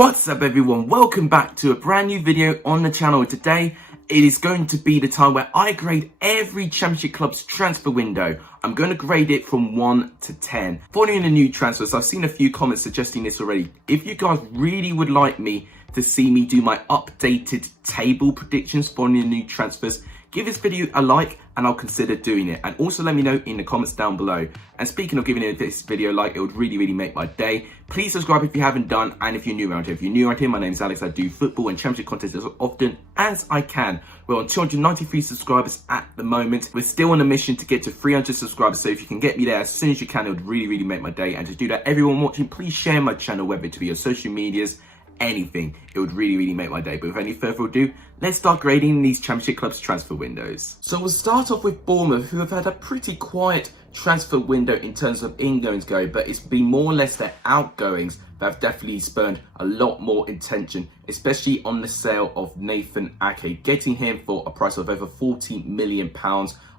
What's up everyone, welcome back to a brand new video on the channel. Today it is going to be the time where I grade every Championship club's transfer window. I'm going to grade it from 1 to 10. Following the new transfers, I've seen a few comments suggesting this already. If you guys really would like me to see me do my updated table predictions following the new transfers, give this video a like and I'll consider doing it. And also let me know in the comments down below. And speaking of giving this video a like, it would really make my day. Please subscribe if you haven't done, and if you're new around here. If you're new around here, my name's Alex. I do football and championship content as often as I can. We're on 293 subscribers at the moment. We're still on a mission to get to 300 subscribers. So if you can get me there as soon as you can, it would really make my day. And to do that, everyone watching, please share my channel, whether it be your social medias, anything. It would really make my day. But without any further ado, let's start grading these Championship clubs' transfer windows. So we'll start off with Bournemouth, who have had a pretty quiet transfer window in terms of ingoings go, but it's been more or less their outgoings that have definitely spurned a lot more attention, especially on the sale of Nathan Ake. Getting him for a price of over £40 million,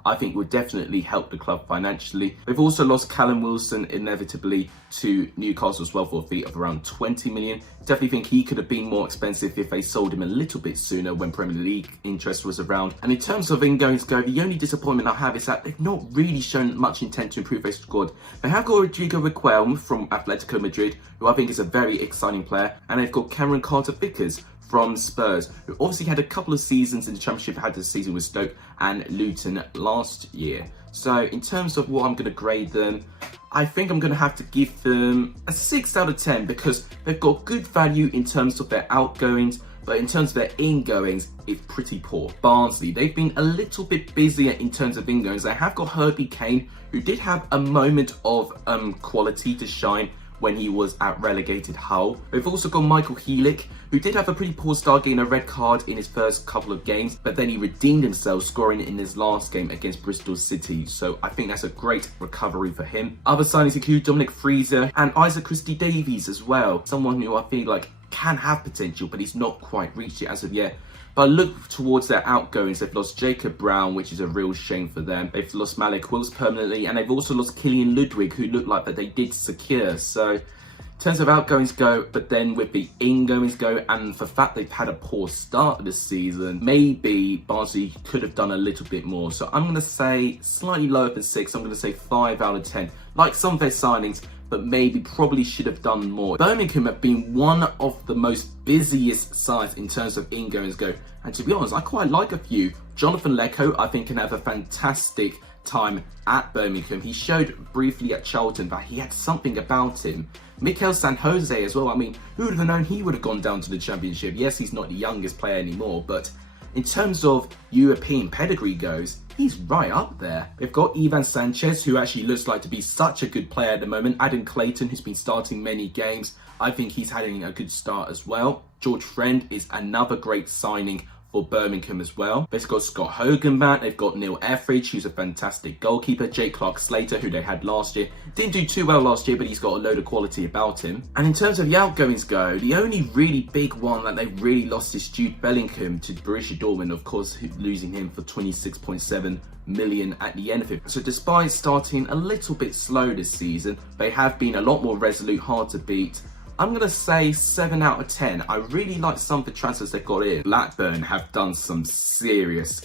I think would definitely help the club financially. They've also lost Callum Wilson inevitably to Newcastle as well for a fee of around 20 million. Definitely think he could have been more expensive if they sold him a little bit sooner when Premier League interest was around. And in terms of ingoings go, the only disappointment I have is that they've not really shown much intent to improve their squad. They have got Rodrigo Wycombe from Atletico Madrid, who I think is a very exciting player, and they've got Cameron Carter-Vickers from Spurs, who obviously had a couple of seasons in the Championship, had a season with Stoke and Luton last year. So in terms of what I'm going to grade them, I think I'm going to have to give them a 6 out of 10 because they've got good value in terms of their outgoings, but in terms of their ingoings, it's pretty poor. Barnsley, they've been a little bit busier in terms of ingoings. They have got Herbie Kane, who did have a moment of quality to shine when he was at relegated Hull. They've also got Michael Heelick, who did have a pretty poor start, getting a red card in his first couple of games, but then he redeemed himself, scoring in his last game against Bristol City. So I think that's a great recovery for him. Other signings include Dominic Freezer and Isaac Christie-Davies as well. Someone who I feel like can have potential, but he's not quite reached it as of yet. But look towards their outgoings. They've lost Jacob Brown, which is a real shame for them. They've lost Malik Wills permanently, and they've also lost Killian Ludwig, who looked like that they did secure. So in terms of outgoings go, but then with the ingoings go, and the fact they've had a poor start of the season, maybe Barnsley could have done a little bit more. So I'm going to say slightly lower than 6. I'm going to say 5 out of 10. Like some of their signings, but maybe probably should have done more. Birmingham have been one of the most busiest sides in terms of ingoings go. And to be honest, I quite like a few. Jonathan Lecco, I think, can have a fantastic time at Birmingham. He showed briefly at Charlton that he had something about him. Mikel San Jose as well. I mean, who would have known he would have gone down to the Championship? Yes, he's not the youngest player anymore, but in terms of European pedigree goes, he's right up there. They've got Ivan Sanchez, who actually looks like to be such a good player at the moment. Adam Clayton, who's been starting many games. I think he's having a good start as well. George Friend is another great signing for Birmingham as well. They've got Scott Hogan back. They've got Neil Etheridge, who's a fantastic goalkeeper. Jake Clark-Slater, who they had last year. Didn't do too well last year, but he's got a load of quality about him. And in terms of the outgoings go, the only really big one that they've really lost is Jude Bellingham to Borussia Dortmund, of course, losing him for 26.7 million at the end of it. So despite starting a little bit slow this season, they have been a lot more resolute, hard to beat. I'm going to say 7 out of 10. I really like some of the transfers they've got in. Blackburn have done some serious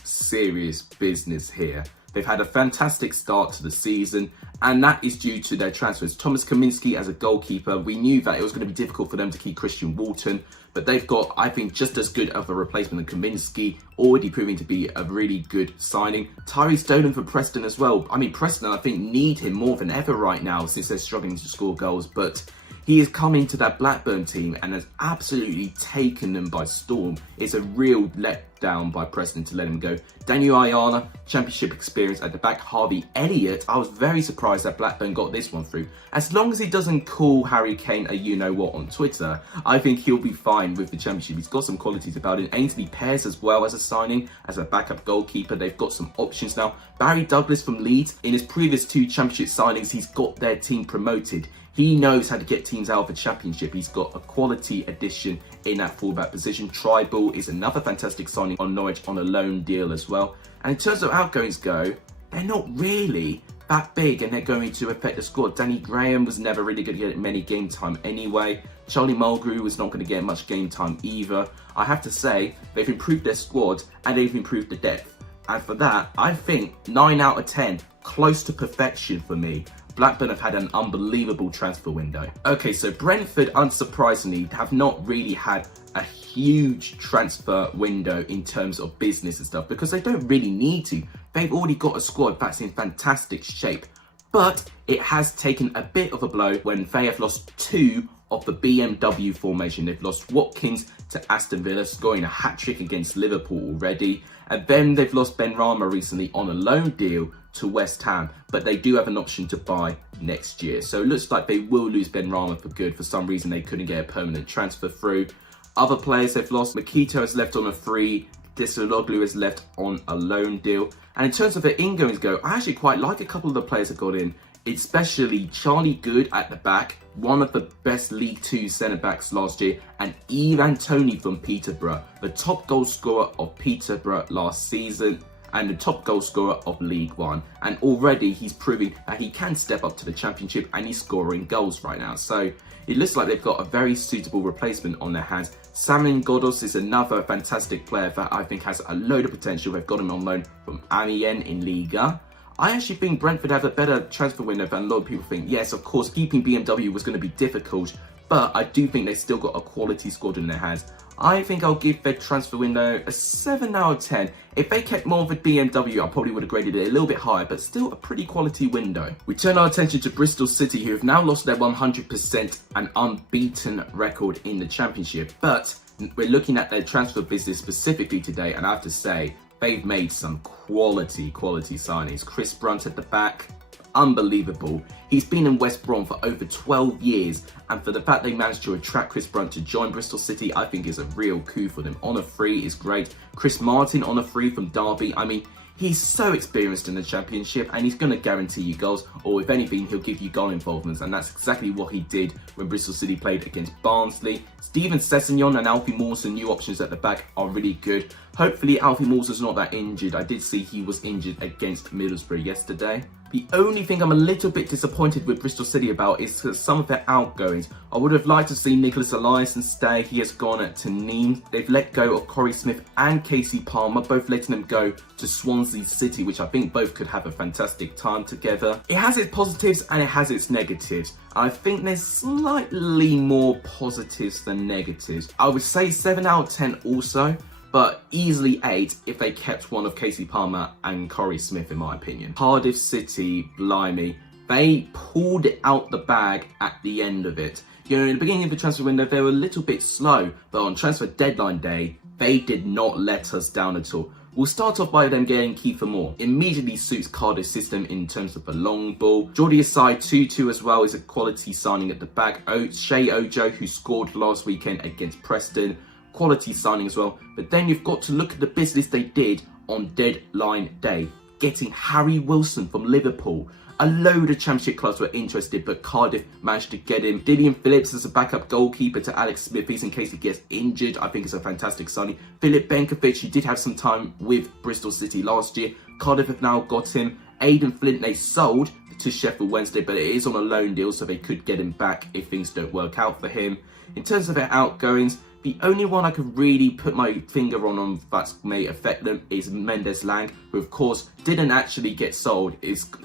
business here. They've had a fantastic start to the season, and that is due to their transfers. Thomas Kaminski as a goalkeeper. We knew that it was going to be difficult for them to keep Christian Walton, but they've got, I think, just as good of a replacement than Kaminski, already proving to be a really good signing. Tyrese Dolan for Preston as well. I mean, Preston, I think, need him more than ever right now since they're struggling to score goals, but he has come into that Blackburn team and has absolutely taken them by storm. It's a real letdown by Preston to let him go. Daniel Ayala, Championship experience at the back. Harvey Elliott, I was very surprised that Blackburn got this one through. As long as he doesn't call Harry Kane a you-know-what on Twitter, I think he'll be fine with the Championship. He's got some qualities about it. Ainsley Pears as well as a signing, as a backup goalkeeper. They've got some options now. Barry Douglas from Leeds. In his previous 2 Championship signings, he's got their team promoted. He knows how to get teams out of the Championship. He's got a quality addition in that fullback position. Tribal is another fantastic signing on Norwich on a loan deal as well. And in terms of outgoings go, they're not really that big and they're going to affect the squad. Danny Graham was never really going to get many game time anyway. Charlie Mulgrew was not going to get much game time either. I have to say, they've improved their squad and they've improved the depth. And for that, I think 9 out of 10, close to perfection for me. Blackburn have had an unbelievable transfer window. Okay, so Brentford, unsurprisingly, have not really had a huge transfer window in terms of business and stuff because they don't really need to. They've already got a squad that's in fantastic shape. But it has taken a bit of a blow when they have lost 2 of the BMW formation. They've lost Watkins to Aston Villa, scoring a hat-trick against Liverpool already. And then they've lost Benrahma recently on a loan deal to West Ham, but they do have an option to buy next year. So it looks like they will lose Benrahma for good. For some reason, they couldn't get a permanent transfer through. Other players they've lost. Makito has left on a free. Disologlu has left on a loan deal. And in terms of their ingoings go, I actually quite like a couple of the players that got in, especially Charlie Good at the back, one of the best League 2 centre-backs last year, and Ivan Toney from Peterborough, the top goal scorer of Peterborough last season and the top goal scorer of League 1. And already he's proving that he can step up to the Championship and he's scoring goals right now. So it looks like they've got a very suitable replacement on their hands. Samuel Godos is another fantastic player that I think has a load of potential. They've got him on loan from Amiens in Liga. I actually think Brentford have a better transfer window than a lot of people think. Yes, of course, keeping BMW was going to be difficult, but I do think they've still got a quality squad in their hands. I think I'll give their transfer window a 7 out of 10. If they kept more of a BMW, I probably would have graded it a little bit higher, but still a pretty quality window. We turn our attention to Bristol City, who have now lost their 100% and unbeaten record in the Championship. But we're looking at their transfer business specifically today, and I have to say, they've made some quality signings. Chris Brunt at the back, unbelievable. He's been in West Brom for over 12 years, and for the fact they managed to attract Chris Brunt to join Bristol City, I think is a real coup for them. On a free is great. Chris Martin on a free from Derby. I mean, he's so experienced in the Championship and he's going to guarantee you goals, or if anything, he'll give you goal involvements, and that's exactly what he did when Bristol City played against Barnsley. Steven Sessegnon and Alfie Mawson, new options at the back, are really good. Hopefully Alfie Mawson's not that injured. I did see he was injured against Middlesbrough yesterday. The only thing I'm a little bit disappointed with Bristol City about is some of their outgoings. I would have liked to see Nicholas Eliasson stay. He has gone to Nîmes. They've let go of Corey Smith and Casey Palmer, both letting them go to Swansea City, which I think both could have a fantastic time together. It has its positives and it has its negatives. I think there's slightly more positives than negatives. I would say 7 out of 10 also, but easily 8 if they kept one of Casey Palmer and Corey Smith, in my opinion. Cardiff City, blimey, they pulled it out the bag at the end of it. You know, in the beginning of the transfer window, they were a little bit slow, but on transfer deadline day, they did not let us down at all. We'll start off by them getting Kiefer Moore. Immediately suits Cardiff's system in terms of the long ball. Jordi Asai 2-2 as well is a quality signing at the back. Shea Ojo, who scored last weekend against Preston, quality signing as well. But then you've got to look at the business they did on deadline day, getting Harry Wilson from Liverpool. A load of Championship clubs were interested, but Cardiff managed to get him. Dillian Phillips as a backup goalkeeper to Alex Smithies in case he gets injured. I think it's a fantastic signing. Filip Benkovic, he did have some time with Bristol City last year. Cardiff have now got him. Aidan Flint, they sold to Sheffield Wednesday, but it is on a loan deal, so they could get him back if things don't work out for him. In terms of their outgoings, the only one I could really put my finger on that may affect them is Mendes Lang, who of course didn't actually get sold.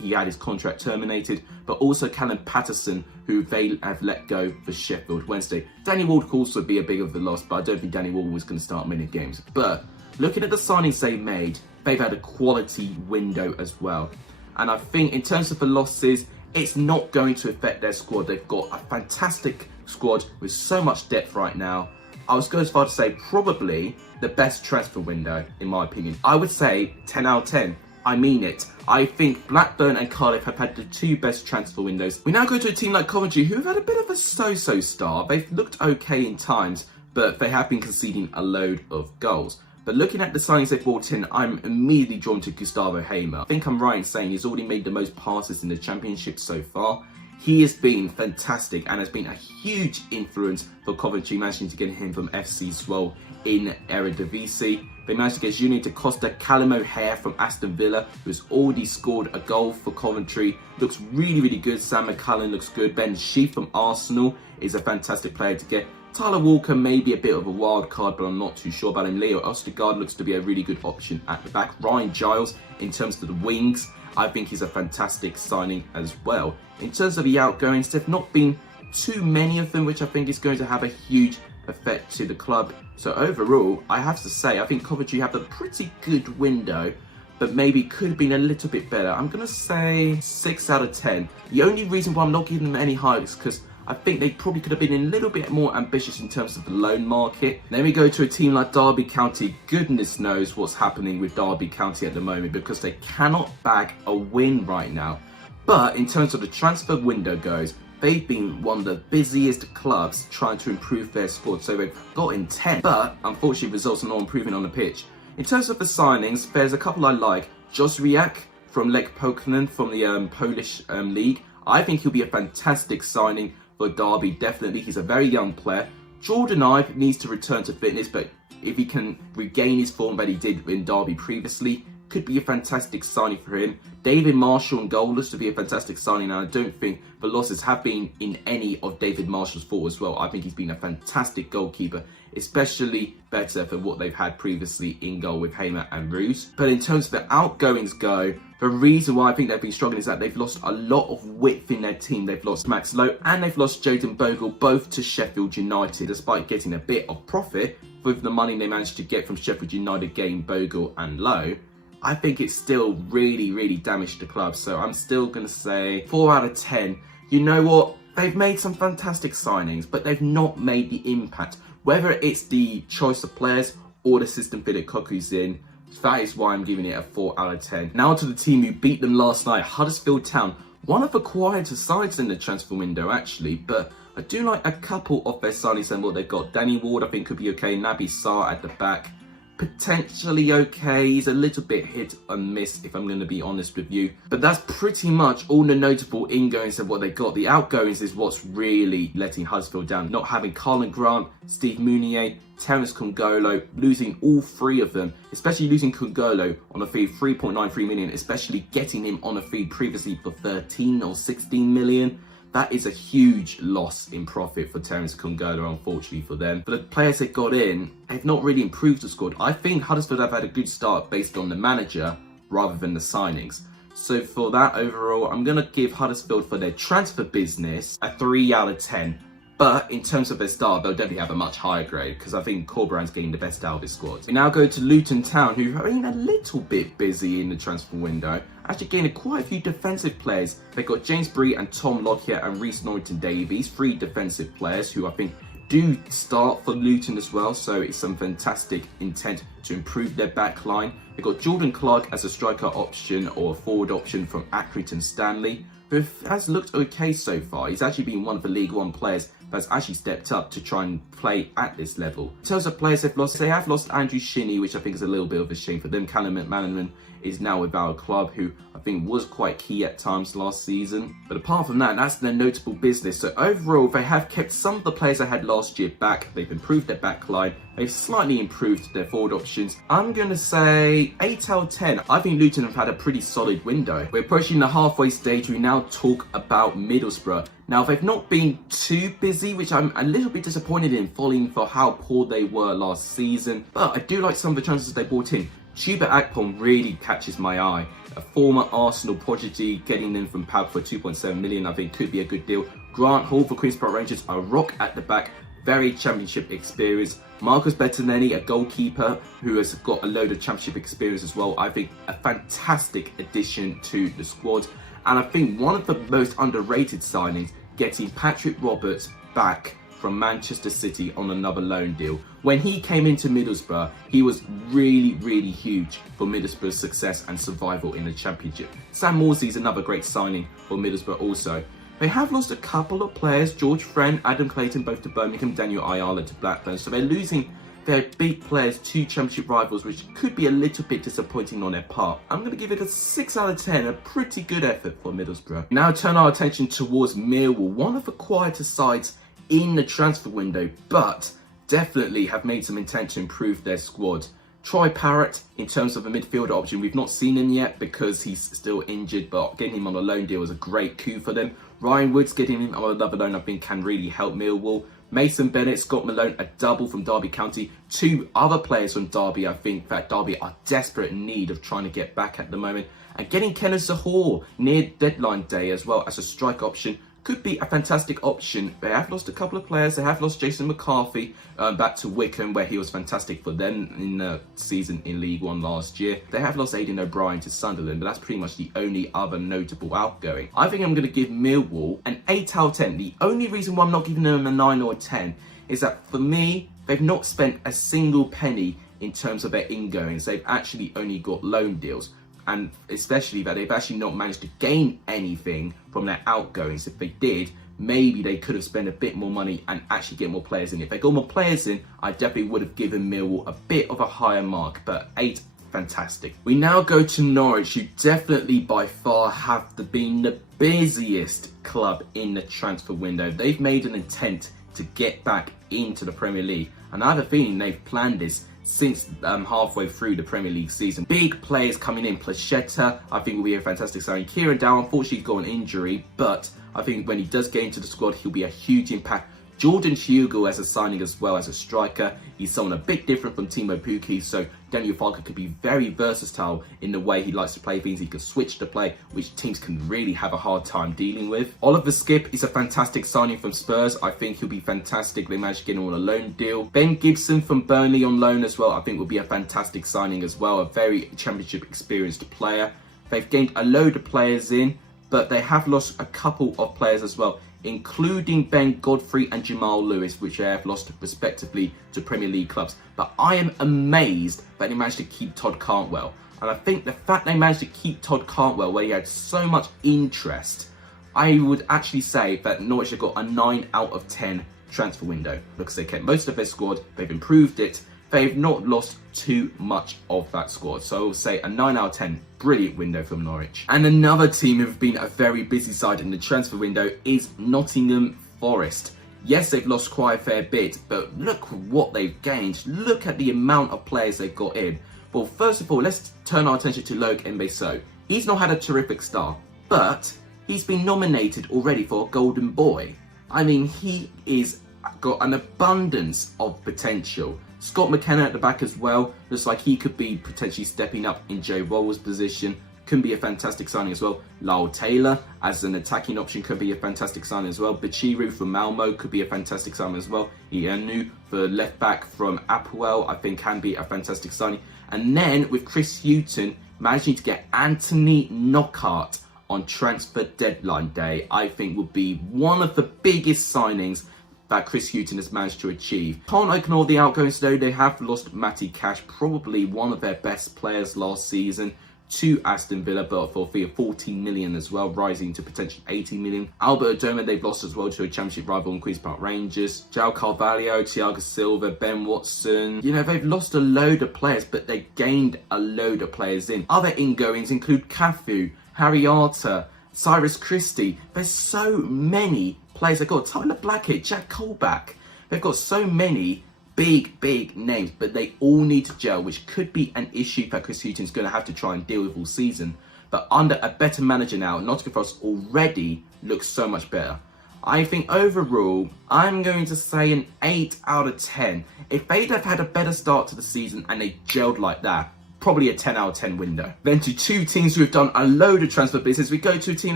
He had his contract terminated, but also Callum Patterson, who they have let go for Sheffield Wednesday. Danny Ward could also be a big of a loss, but I don't think Danny Ward was going to start many games. But looking at the signings they made, they've had a quality window as well. And I think in terms of the losses, it's not going to affect their squad. They've got a fantastic squad with so much depth right now. I was going as far to say probably the best transfer window, in my opinion. I would say 10 out of 10. I mean it. I think Blackburn and Cardiff have had the 2 best transfer windows. We now go to a team like Coventry, who have had a bit of a so-so start. They've looked okay in times, but they have been conceding a load of goals. But looking at the signings they've brought in, I'm immediately drawn to Gustavo Hamer. I think I'm right in saying he's already made the most passes in the Championship so far. He has been fantastic and has been a huge influence for Coventry, managing to get him from FC Swell in Eredivisie. They managed to get Junior de Costa, Callum O'Hare from Aston Villa, who's already scored a goal for Coventry. Looks really, really good. Sam McCullen looks good. Ben Sheaf from Arsenal is a fantastic player to get. Tyler Walker may be a bit of a wild card, but I'm not too sure about him. Leo Ostergaard looks to be a really good option at the back. Ryan Giles, in terms of the wings, I think he's a fantastic signing as well. In terms of the outgoings, there have not been too many of them, which I think is going to have a huge effect to the club. So overall, I have to say, I think Coventry have a pretty good window, but maybe could have been a little bit better. I'm going to say 6 out of 10. The only reason why I'm not giving them any higher is because I think they probably could have been a little bit more ambitious in terms of the loan market. Then we go to a team like Derby County. Goodness knows what's happening with Derby County at the moment, because they cannot bag a win right now. But in terms of the transfer window goes, they've been one of the busiest clubs trying to improve their squad. So they've got in 10, but unfortunately results are not improving on the pitch. In terms of the signings, there's a couple I like. Josriak from Lech Poznań from the Polish league. I think he'll be a fantastic signing for Derby, definitely. He's a very young player. Jordan Ibe needs to return to fitness, but if he can regain his form that he did in Derby previously, could be a fantastic signing for him. David Marshall and goal looks to be a fantastic signing, and I don't think the losses have been in any of David Marshall's fault as well. I think he's been a fantastic goalkeeper, especially better than what they've had previously in goal with Hamer and Roos. But in terms of the outgoings go, the reason why I think they've been struggling is that they've lost a lot of width in their team. They've lost Max Lowe and they've lost Joden Bogle, both to Sheffield United, despite getting a bit of profit with the money they managed to get from Sheffield United getting Bogle and Lowe. I think it's still really, really damaged the club. So I'm still going to say 4 out of 10. You know what? They've made some fantastic signings, but they've not made the impact. Whether it's the choice of players or the system Philip Koku's in, that is why I'm giving it a 4 out of 10. Now to the team who beat them last night, Huddersfield Town. One of the quieter sides in the transfer window, actually, but I do like a couple of their signings and what they've got. Danny Ward, I think, could be okay. Naby Sarr at the back, potentially okay. He's a little bit hit and miss, if I'm going to be honest with you. But that's pretty much all the notable ingoings of what they got. The outgoings is what's really letting Huddersfield down. Not having Colin Grant, Steve Mounier, Terence Kungolo, losing all three of them, especially losing Kungolo on a fee of 3.93 million, especially getting him on a fee previously for 13 or 16 million. That is a huge loss in profit for Terence Kungolo, unfortunately for them. But the players they got in, they've not really improved the squad. I think Huddersfield have had a good start based on the manager rather than the signings. So for that overall, I'm going to give Huddersfield for their transfer business a 3 out of 10. But in terms of their start, they'll definitely have a much higher grade because I think Corberan's getting the best out of his squad. We now go to Luton Town, who have been a little bit busy in the transfer window. Actually gained quite a few defensive players. They've got James Bree and Tom Lockyer and Reece Norrington-Davies, 3 defensive players who I think do start for Luton as well. So it's some fantastic intent to improve their back line. They've got Jordan Clark as a striker option or a forward option from Accrington Stanley, who has looked okay so far. He's actually been one of the League One players that's actually stepped up to try and play at this level. In terms of players they've lost, they have lost Andrew Shinney, which I think is a little bit of a shame for them. Callum McManaman is now with our club, who I think was quite key at times last season. But apart from that, that's their notable business. So overall, they have kept some of the players they had last year back. They've improved their back line. They've slightly improved their forward options. I'm going to say 8 out of 10. I think Luton have had a pretty solid window. We're approaching the halfway stage. We now talk about Middlesbrough. Now, they've not been too busy, which I'm a little bit disappointed in, following for how poor they were last season. But I do like some of the transfers they brought in. Chuba Akpom really catches my eye. A former Arsenal prodigy, getting them from PAB for 2.7 million, I think could be a good deal. Grant Hall for Queen's Park Rangers, a rock at the back, very championship experience. Marcus Bettinelli, a goalkeeper who has got a load of championship experience as well. I think a fantastic addition to the squad. And I think one of the most underrated signings, getting Patrick Roberts back from Manchester City on another loan deal. When he came into Middlesbrough, he was really, really huge for Middlesbrough's success and survival in the Championship. Sam Morsey is another great signing for Middlesbrough also. They have lost a couple of players, George Friend, Adam Clayton, both to Birmingham, Daniel Ayala to Blackburn. So they're losing They're big players, two championship rivals, which could be a little bit disappointing on their part. I'm going to give it a 6 out of 10, a pretty good effort for Middlesbrough. Now turn our attention towards Millwall, one of the quieter sides in the transfer window, but definitely have made some intent to improve their squad. Troy Parrott, in terms of a midfielder option, we've not seen him yet because he's still injured, but getting him on a loan deal was a great coup for them. Ryan Woods getting him on another loan, I think, can really help Millwall. Mason Bennett, Scott Malone, a double from Derby County. Two other players from Derby, I think, that Derby are desperate in need of trying to get back at the moment. And getting Kenneth Zahor near deadline day as well as a strike option could be a fantastic option. They have lost a couple of players. They have lost Jason McCarthy back to Wycombe, where he was fantastic for them in the season in League One last year. They have lost Aidan O'Brien to Sunderland, but that's pretty much the only other notable outgoing. I think I'm going to give Millwall an 8 out of 10. The only reason why I'm not giving them a 9 or a 10 is that for me, they've not spent a single penny in terms of their ingoings. They've actually only got loan deals. And especially that they've actually not managed to gain anything from their outgoings. If they did, maybe they could have spent a bit more money and actually get more players in. If they got more players in, I definitely would have given Millwall a bit of a higher mark, but 8, fantastic. We now go to Norwich, who definitely by far have been the busiest club in the transfer window. They've made an intent to get back into the Premier League, and I have a feeling they've planned this since halfway through the Premier League season. Big players coming in. Placheta, I think, will be a fantastic signing. Kieran Dow, unfortunately, got an injury, but I think when he does get into the squad, he'll be a huge impact. Jordan Hugo as a signing as well as a striker. He's someone a bit different from Timo Pukki, so Daniel Farke could be very versatile in the way he likes to play things. He could switch to play, which teams can really have a hard time dealing with. Oliver Skipp is a fantastic signing from Spurs. I think he'll be fantastic. They managed to get him on a loan deal. Ben Gibson from Burnley on loan as well, I think will be a fantastic signing as well. A very championship experienced player. They've gained a load of players in, but they have lost a couple of players as well, including Ben Godfrey and Jamal Lewis, which they have lost respectively to Premier League clubs. But I am amazed that they managed to keep Todd Cantwell. And I think the fact they managed to keep Todd Cantwell, where he had so much interest, I would actually say that Norwich have got a 9 out of 10 transfer window, because they kept most of their squad, they've improved it, they've not lost too much of that squad. So I will say a 9 out of 10, brilliant window from Norwich. And another team who've been a very busy side in the transfer window is Nottingham Forest. Yes, they've lost quite a fair bit, but look what they've gained. Look at the amount of players they've got in. Well, first of all, let's turn our attention to Loic Mbeso. He's not had a terrific start, but he's been nominated already for a Golden Boy. I mean, he is got an abundance of potential. Scott McKenna at the back as well. Looks like he could be potentially stepping up in Joe Worrell's position. Can be a fantastic signing as well. Lyle Taylor as an attacking option could be a fantastic signing as well. Bachiru from Malmo could be a fantastic signing as well. Ianu for left back from Apoel, I think, can be a fantastic signing. And then with Chris Hughton managing to get Anthony Knockaert on transfer deadline day, I think would be one of the biggest signings that Chris Hughton has managed to achieve. Can't ignore the outgoings though. They have lost Matty Cash, probably one of their best players last season, to Aston Villa, but for a fee of 14 million as well, rising to potentially 80 million. Albert Adoma they've lost as well to a championship rival in Queen's Park Rangers. João Carvalho, Thiago Silva, Ben Watson. You know, they've lost a load of players, but they gained a load of players in. Other ingoings include Cafu, Harry Arter, Cyrus Christie. There's so many players. They've got Tyler Blackett, Jack Colback. They've got so many big names, but they all need to gel, which could be an issue that Chris Hughton's going to have to try and deal with all season. But under a better manager now, Nottingham Forest already looks so much better. I think overall, I'm going to say an 8 out of 10. If they'd have had a better start to the season and they gelled like that, probably a 10 out of 10 window. Then to two teams who have done a load of transfer business, we go to a team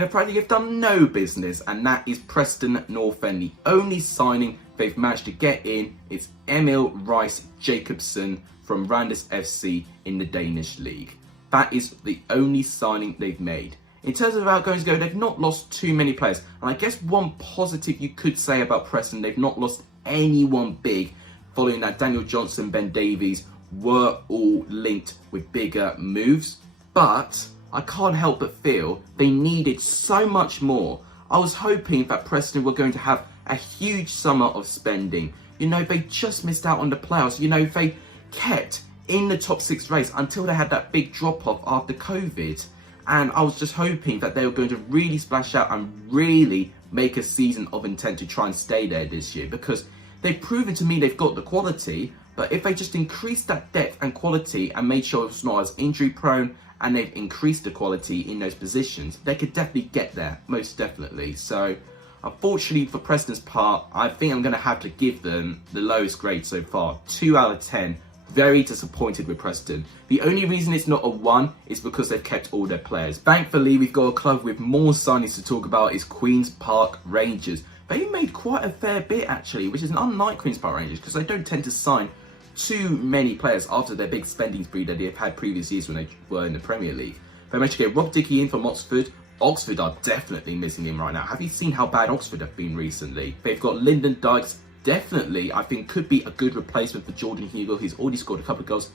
that probably have done no business, and that is Preston North End. The only signing they've managed to get in is Emil Rice Jacobson from Randers FC in the Danish League. That is the only signing they've made. In terms of outgoings go, they've not lost too many players. And I guess one positive you could say about Preston, they've not lost anyone big, following that Daniel Johnson, Ben Davies were all linked with bigger moves. But I can't help but feel they needed so much more. I was hoping that Preston were going to have a huge summer of spending. you know, they just missed out on the playoffs. You know, they kept in the top 6 race until they had that big drop off after COVID. And I was just hoping that they were going to really splash out and really make a season of intent to try and stay there this year, because they've proven to me they've got the quality. But if they just increased that depth and quality and made sure it's not as injury prone, and they've increased the quality in those positions, they could definitely get there, most definitely. So unfortunately for Preston's part, I think I'm going to have to give them the lowest grade so far, 2 out of 10. Very disappointed with Preston. The only reason it's not a 1 is because they've kept all their players. Thankfully, we've got a club with more signings to talk about, is Queen's Park Rangers. They made quite a fair bit actually, which is unlike Queen's Park Rangers, because they don't tend to sign too many players after their big spending spree that they've had previous years when they were in the Premier League. They managed to get Rob Dickie in from Oxford. Oxford are definitely missing him right now. Have you seen how bad Oxford have been recently? They've got Lyndon Dykes, definitely, I think, could be a good replacement for Jordan Hugo. He's already scored a couple of goals,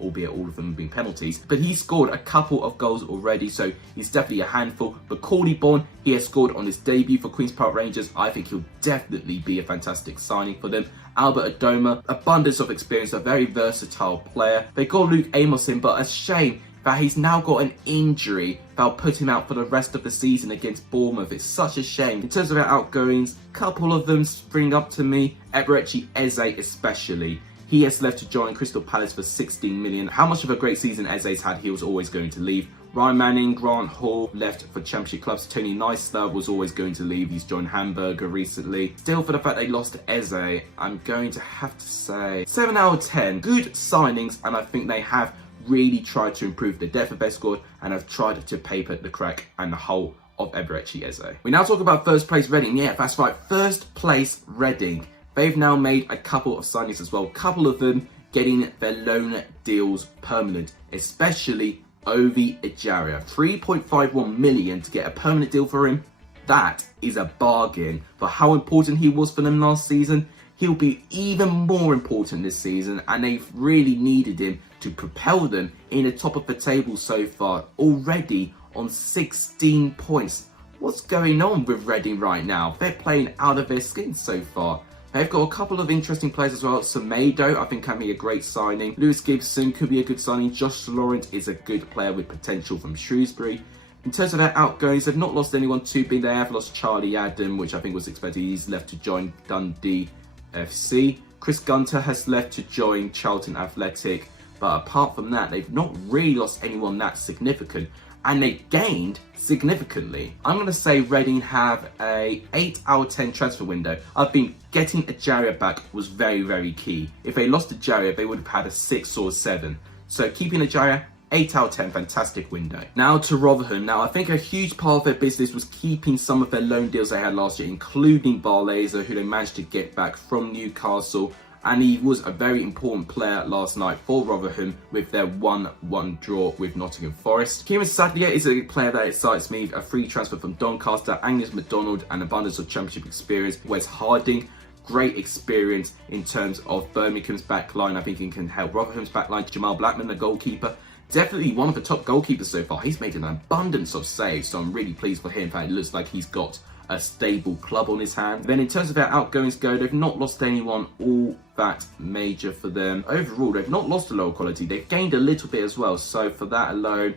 albeit all of them have been penalties. But he scored a couple of goals already, so he's definitely a handful. But Cordy Bourne, he has scored on his debut for Queen's Park Rangers. I think he'll definitely be a fantastic signing for them. Albert Adoma, abundance of experience, a very versatile player. They got Luke Amos in, but a shame that he's now got an injury that'll put him out for the rest of the season against Bournemouth. It's such a shame. In terms of our outgoings, a couple of them spring up to me. Eberechi Eze especially. He has left to join Crystal Palace for 16 million. How much of a great season Eze's had, he was always going to leave. Ryan Manning, Grant Hall left for Championship clubs. Tony Neisler was always going to leave. He's joined Hamburger recently. Still, for the fact they lost Eze, I'm going to have to say 7 out of 10. Good signings, and I think they have really tried to improve the depth of their squad and have tried to paper the crack and the whole of Eberechi Eze. We now talk about first place Reading. Yeah, that's right, first place Reading. They've now made a couple of signings as well. A couple of them getting their loan deals permanent, especially Ovi Ejaria. 3.51 million to get a permanent deal for him. That is a bargain. For how important he was for them last season, he'll be even more important this season, and they've really needed him to propel them in the top of the table so far, already on 16 points. What's going on with Reading right now? They're playing out of their skin so far. They've got a couple of interesting players as well. Semedo, I think, can be a great signing. Lewis Gibson could be a good signing. Josh Lawrence is a good player with potential from Shrewsbury. In terms of their outgoings, they've not lost anyone too big. They have lost Charlie Adam, which I think was expected. He's left to join Dundee FC. Chris Gunter has left to join Charlton Athletic. But apart from that, they've not really lost anyone that significant. And they gained significantly. I'm going to say Reading have a 8 out of 10 transfer window. I've been getting Ejaria back was very, very key. If they lost Ejaria, they would have had a 6 or 7. So keeping Ejaria, 8 out of 10, fantastic window. Now to Rotherham. Now I think a huge part of their business was keeping some of their loan deals they had last year, including Barlaser, who they managed to get back from Newcastle. And he was a very important player last night for Rotherham with their 1-1 draw with Nottingham Forest. Kieran Sadlier is a player that excites me. A free transfer from Doncaster. Angus MacDonald, an abundance of championship experience. Wes Harding, great experience in terms of Birmingham's backline. I think he can help Rotherham's backline. Jamal Blackman, the goalkeeper. Definitely one of the top goalkeepers so far. He's made an abundance of saves, so I'm really pleased for him. In fact, it looks like he's got a stable club on his hands. Then in terms of their outgoings go, they've not lost anyone all that major for them. Overall, they've not lost a low quality. They've gained a little bit as well. So for that alone,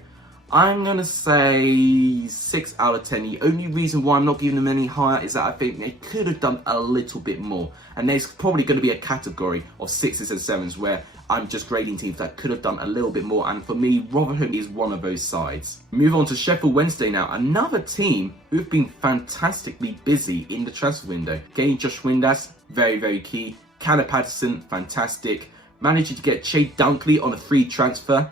I'm going to say 6 out of 10. The only reason why I'm not giving them any higher is that I think they could have done a little bit more. And there's probably going to be a category of 6s and 7s where I'm just grading teams that could have done a little bit more. And for me, Rotherham is one of those sides. Move on to Sheffield Wednesday now. Another team who've been fantastically busy in the transfer window. Getting Josh Windass, very, very key. Callum Patterson, fantastic. Managing to get Che Dunkley on a free transfer.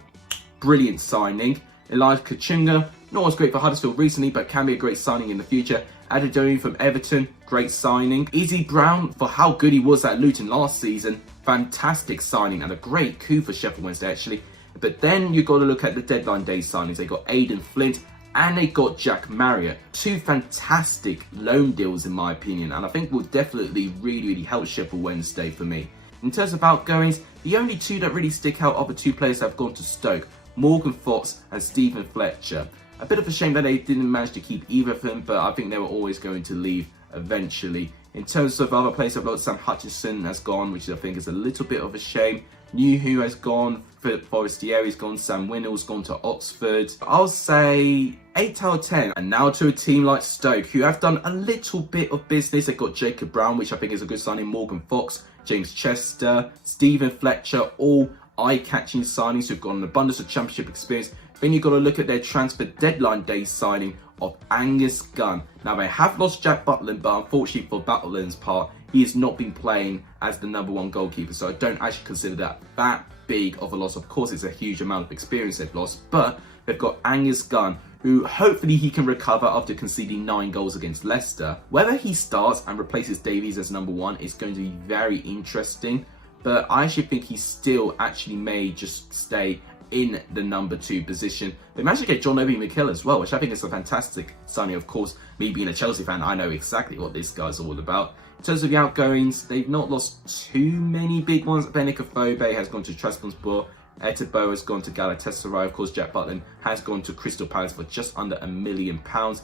Brilliant signing. Elijah Kachunga, not as great for Huddersfield recently, but can be a great signing in the future. Adedoni from Everton, great signing. Izzy Brown, for how good he was at Luton last season, fantastic signing and a great coup for Sheffield Wednesday actually. But then you've got to look at the deadline day signings. They got Aidan Flint and they got Jack Marriott. 2 fantastic loan deals in my opinion, and I think will definitely really help Sheffield Wednesday for me. In terms of outgoings, the only 2 that really stick out are the 2 players that have gone to Stoke. Morgan Fox and Stephen Fletcher. A bit of a shame that they didn't manage to keep either of them, but I think they were always going to leave eventually In terms of other players, I've lost Sam Hutchinson has gone, which I think is a little bit of a shame. Nuhu has gone, Philip Forestieri's gone, Sam Winnall's gone to Oxford. I'll say 8 out of 10. And now to a team like Stoke, who have done a little bit of business. They've got Jacob Brown, which I think is a good signing, Morgan Fox, James Chester, Stephen Fletcher, all eye-catching signings who've got an abundance of championship experience. Then you've got to look at their transfer deadline day signing of Angus Gunn. Now, they have lost Jack Butland, but unfortunately for Butland's part, he has not been playing as the #1 goalkeeper, so I don't actually consider that big of a loss. Of course, it's a huge amount of experience they've lost, but they've got Angus Gunn, who hopefully he can recover after conceding 9 goals against Leicester. Whether he starts and replaces Davies as #1 is going to be very interesting, but I actually think he still actually may just stay in the #2 position. They managed to get John Obi Mikel as well, which I think is a fantastic signing. Of course, me being a Chelsea fan, I know exactly what this guy's all about. In terms of the outgoings, they've not lost too many big ones. Benik Afobe has gone to Trabzonspor. Etebo has gone to Galatasaray. Of course, Jack Butland has gone to Crystal Palace for just under £1 million.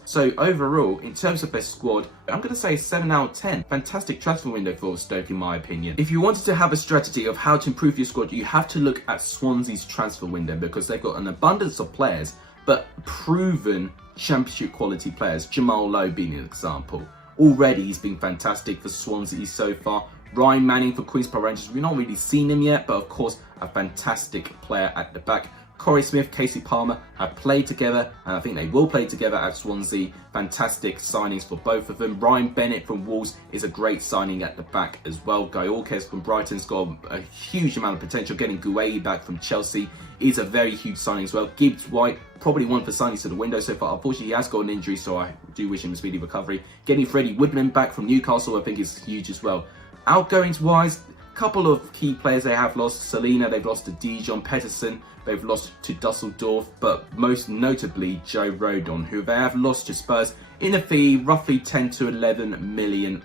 So overall, in terms of their squad, I'm going to say 7 out of 10. Fantastic transfer window for Stoke, in my opinion. If you wanted to have a strategy of how to improve your squad, you have to look at Swansea's transfer window, because they've got an abundance of players, but proven championship quality players. Jamal Lowe being an example. Already, he's been fantastic for Swansea so far. Ryan Manning for Queen's Park Rangers, we've not really seen him yet, but of course, a fantastic player at the back. Corey Smith, Casey Palmer have played together, and I think they will play together at Swansea. Fantastic signings for both of them. Ryan Bennett from Wolves is a great signing at the back as well. Guy Orkes from Brighton's got a huge amount of potential. Getting Gueye back from Chelsea is a very huge signing as well. Gibbs White, probably one for signings to the window so far. Unfortunately, he has got an injury, so I do wish him a speedy recovery. Getting Freddie Woodman back from Newcastle, I think is huge as well. Outgoings wise, a couple of key players they have lost. Selena, they've lost to Dijon. Pettersson, they've lost to Dusseldorf, but most notably Joe Rodon, who they have lost to Spurs in a fee roughly £10 to £11 million,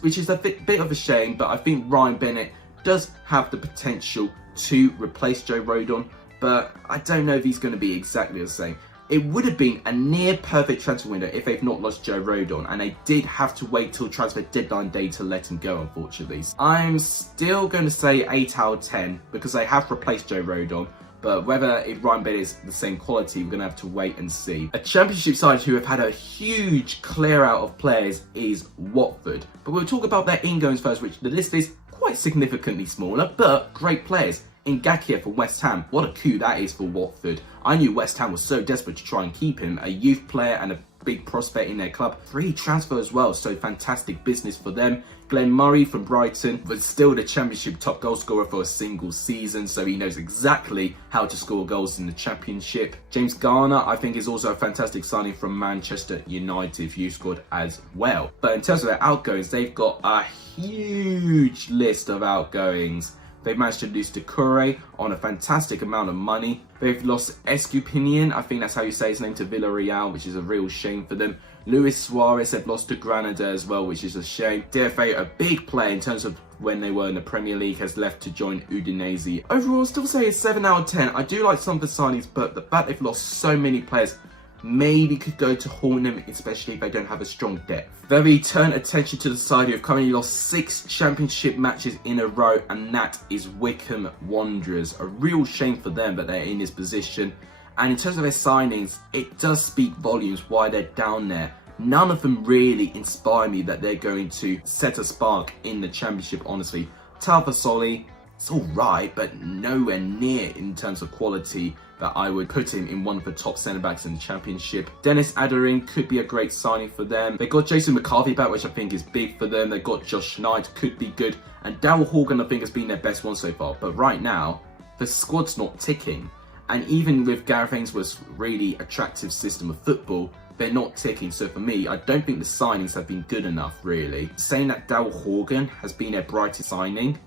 which is a bit of a shame, but I think Ryan Bennett does have the potential to replace Joe Rodon, but I don't know if he's going to be exactly the same. It would have been a near perfect transfer window if they've not lost Joe Rodon, and they did have to wait till transfer deadline day to let him go, unfortunately. I'm still going to say 8 out of 10 because they have replaced Joe Rodon, but whether if Ryan Bennett is the same quality, we're going to have to wait and see. A championship side who have had a huge clear out of players is Watford, but we'll talk about their ingoings first, which the list is quite significantly smaller, but great players. Ngakia for West Ham, what a coup that is for Watford. I knew West Ham was so desperate to try and keep him, a youth player and a big prospect in their club. Free transfer as well, so fantastic business for them. Glenn Murray from Brighton, but still the championship top goal scorer for a single season, so he knows exactly how to score goals in the championship. James Garner, I think, is also a fantastic signing from Manchester United youth squad as well. But in terms of their outgoings, they've got a huge list of outgoings. They've managed to lose Doucouré on a fantastic amount of money. They've lost Escupinian, I think that's how you say his name, to Villarreal, which is a real shame for them. Luis Suarez have lost to Granada as well, which is a shame. DFA, a big player in terms of when they were in the Premier League, has left to join Udinese. Overall, I'll still say it's 7 out of 10. I do like some of the signings, but the fact they've lost so many players maybe could go to Hornham, especially if they don't have a strong depth. Very turn attention to the side who have currently lost 6 championship matches in a row, and that is Wycombe Wanderers. A real shame for them that they're in this position. And in terms of their signings, it does speak volumes why they're down there. None of them really inspire me that they're going to set a spark in the championship, honestly. Talfasoli, it's alright, but nowhere near in terms of quality that I would put him in one of the top centre-backs in the championship. Dennis Adering could be a great signing for them. They got Jason McCarthy back, which I think is big for them. They got Josh Knight, could be good. And Daryl Horgan, I think, has been their best one so far. But right now, the squad's not ticking. And even with Gareth Ainsworth's really attractive system of football, they're not ticking. So for me, I don't think the signings have been good enough, really. Saying that Daryl Horgan has been their brightest signing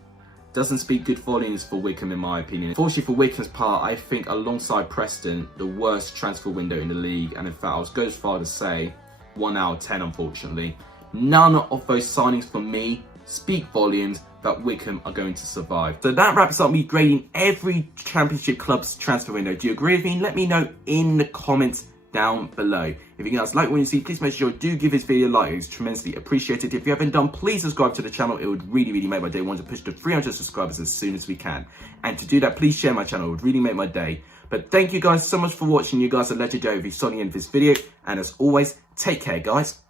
doesn't speak good volumes for Wycombe, in my opinion. Unfortunately for Wycombe's part, I think alongside Preston, the worst transfer window in the league. And in fact, I was go as far to say 1 out of 10, unfortunately. None of those signings for me speak volumes that Wycombe are going to survive. So that wraps up me grading every championship club's transfer window. Do you agree with me? Let me know in the comments down below. If you guys like what you see, please make sure you do give this video a like. It's tremendously appreciated. If you haven't done, please subscribe to the channel. It would really make my day. We want to push to 300 subscribers as soon as we can. And to do that, please share my channel. It would really make my day. But thank you guys so much for watching. You guys are legendary. If you saw the end of this video. And as always, take care, guys.